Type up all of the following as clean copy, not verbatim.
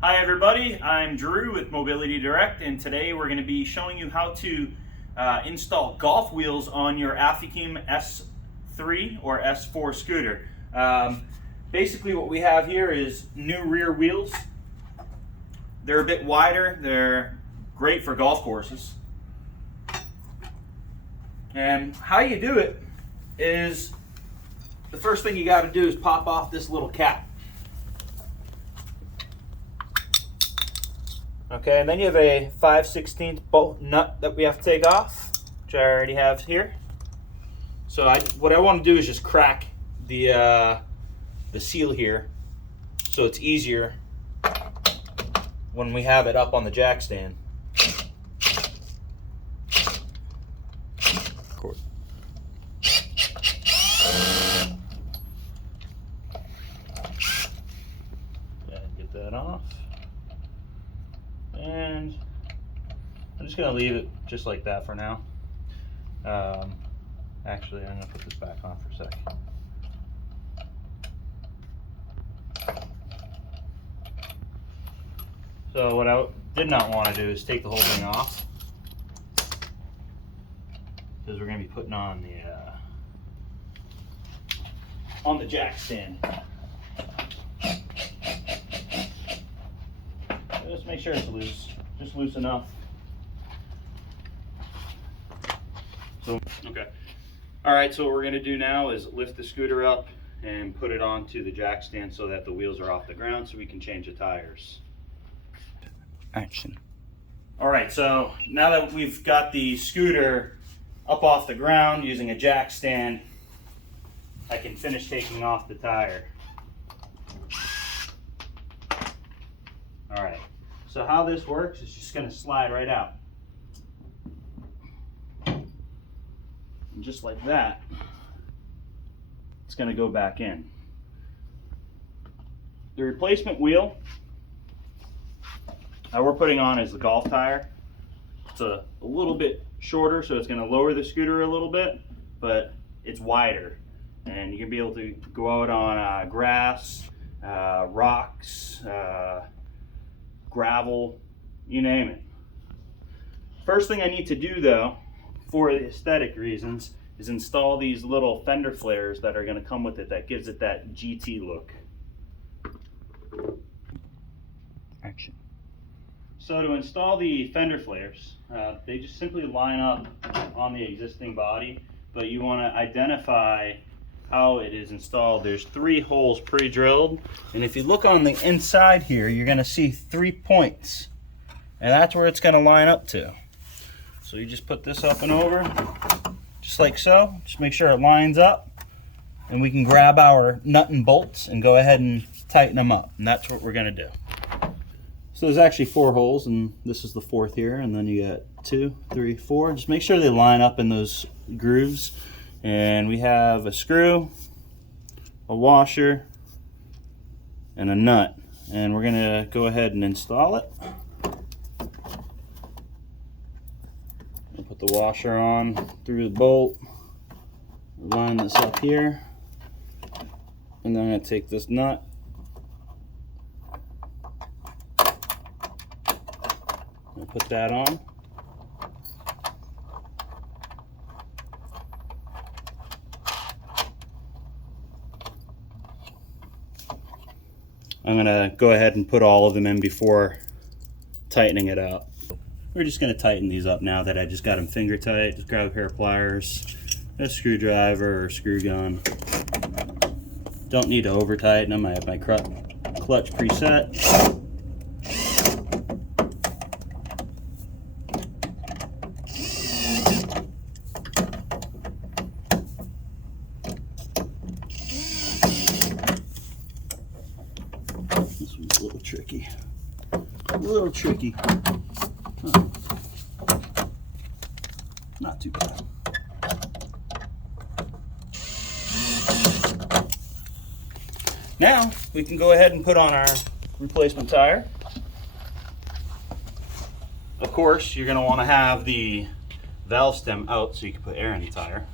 Hi everybody, I'm Drew with Mobility Direct, and today we're going to be showing you how to install golf wheels on your Afikim S3 or S4 scooter. Basically what we have here is new rear wheels. They're a bit wider, they're great for golf courses. And how you do it is, the first thing you got to do is pop off this little cap. Okay, and then you have a 5/16 bolt nut that we have to take off, which I already have here. So what I want to do is just crack the seal here, so it's easier when we have it up on the jack stand. Get that off. And I'm just going to leave it just like that for now. Actually, I'm going to put this back on for a sec. So what I did not want to do is take the whole thing off, because we're going to be putting on the jack stand. Just make sure it's loose, just loose enough. So, okay. All right, so what we're gonna do now is lift the scooter up and put it onto the jack stand so that the wheels are off the ground so we can change the tires. Action. All right, so now that we've got the scooter up off the ground using a jack stand, I can finish taking off the tire. All right. So how this works is just going to slide right out. And just like that, it's going to go back in. The replacement wheel we're putting on is the golf tire. It's a little bit shorter, so it's going to lower the scooter a little bit, but it's wider. And you're going to be able to go out on grass, rocks, gravel, you name it. First thing I need to do though, for the aesthetic reasons, is install these little fender flares that are going to come with it that gives it that GT look. Action. So to install the fender flares, they just simply line up on the existing body, but you want to identify how it is installed. There's 3 holes pre-drilled, and if you look on the inside here, you're going to see 3 points, and that's where it's going to line up to. So you just put this up and over, just like so. Just make sure it lines up, and we can grab our nut and bolts and go ahead and tighten them up, and that's what we're going to do. So there's actually 4 holes, and this is the 4th here, and then you got 2, 3, 4. Just make sure they line up in those grooves. And we have a screw, a washer, and a nut. And we're going to go ahead and install it. I'll put the washer on through the bolt, line this up here, and then I'm going to take this nut, and put that on. I'm going to go ahead and put all of them in before tightening it up. We're just going to tighten these up now that I just got them finger tight. Just grab a pair of pliers, a screwdriver or screw gun. Don't need to over tighten them. I have my clutch preset. This one's a little tricky. A little tricky. Huh. Not too bad. Now we can go ahead and put on our replacement tire. Of course, you're going to want to have the valve stem out so you can put air in the tire.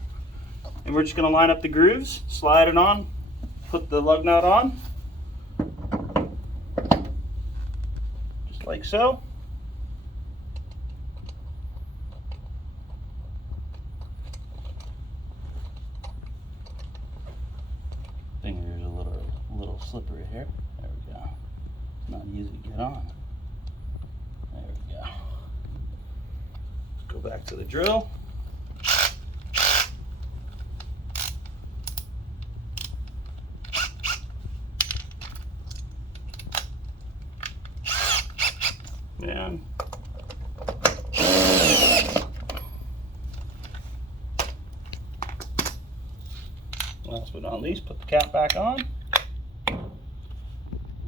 And we're just going to line up the grooves, slide it on, put the lug nut on, like so. Finger's a little slippery here. There we go. It's not easy to get on. There we go. Let's go back to the drill. And last but not least, put the cap back on.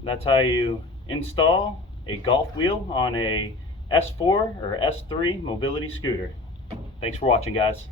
That's how you install a golf wheel on a S4 or S3 mobility scooter. Thanks for watching, guys.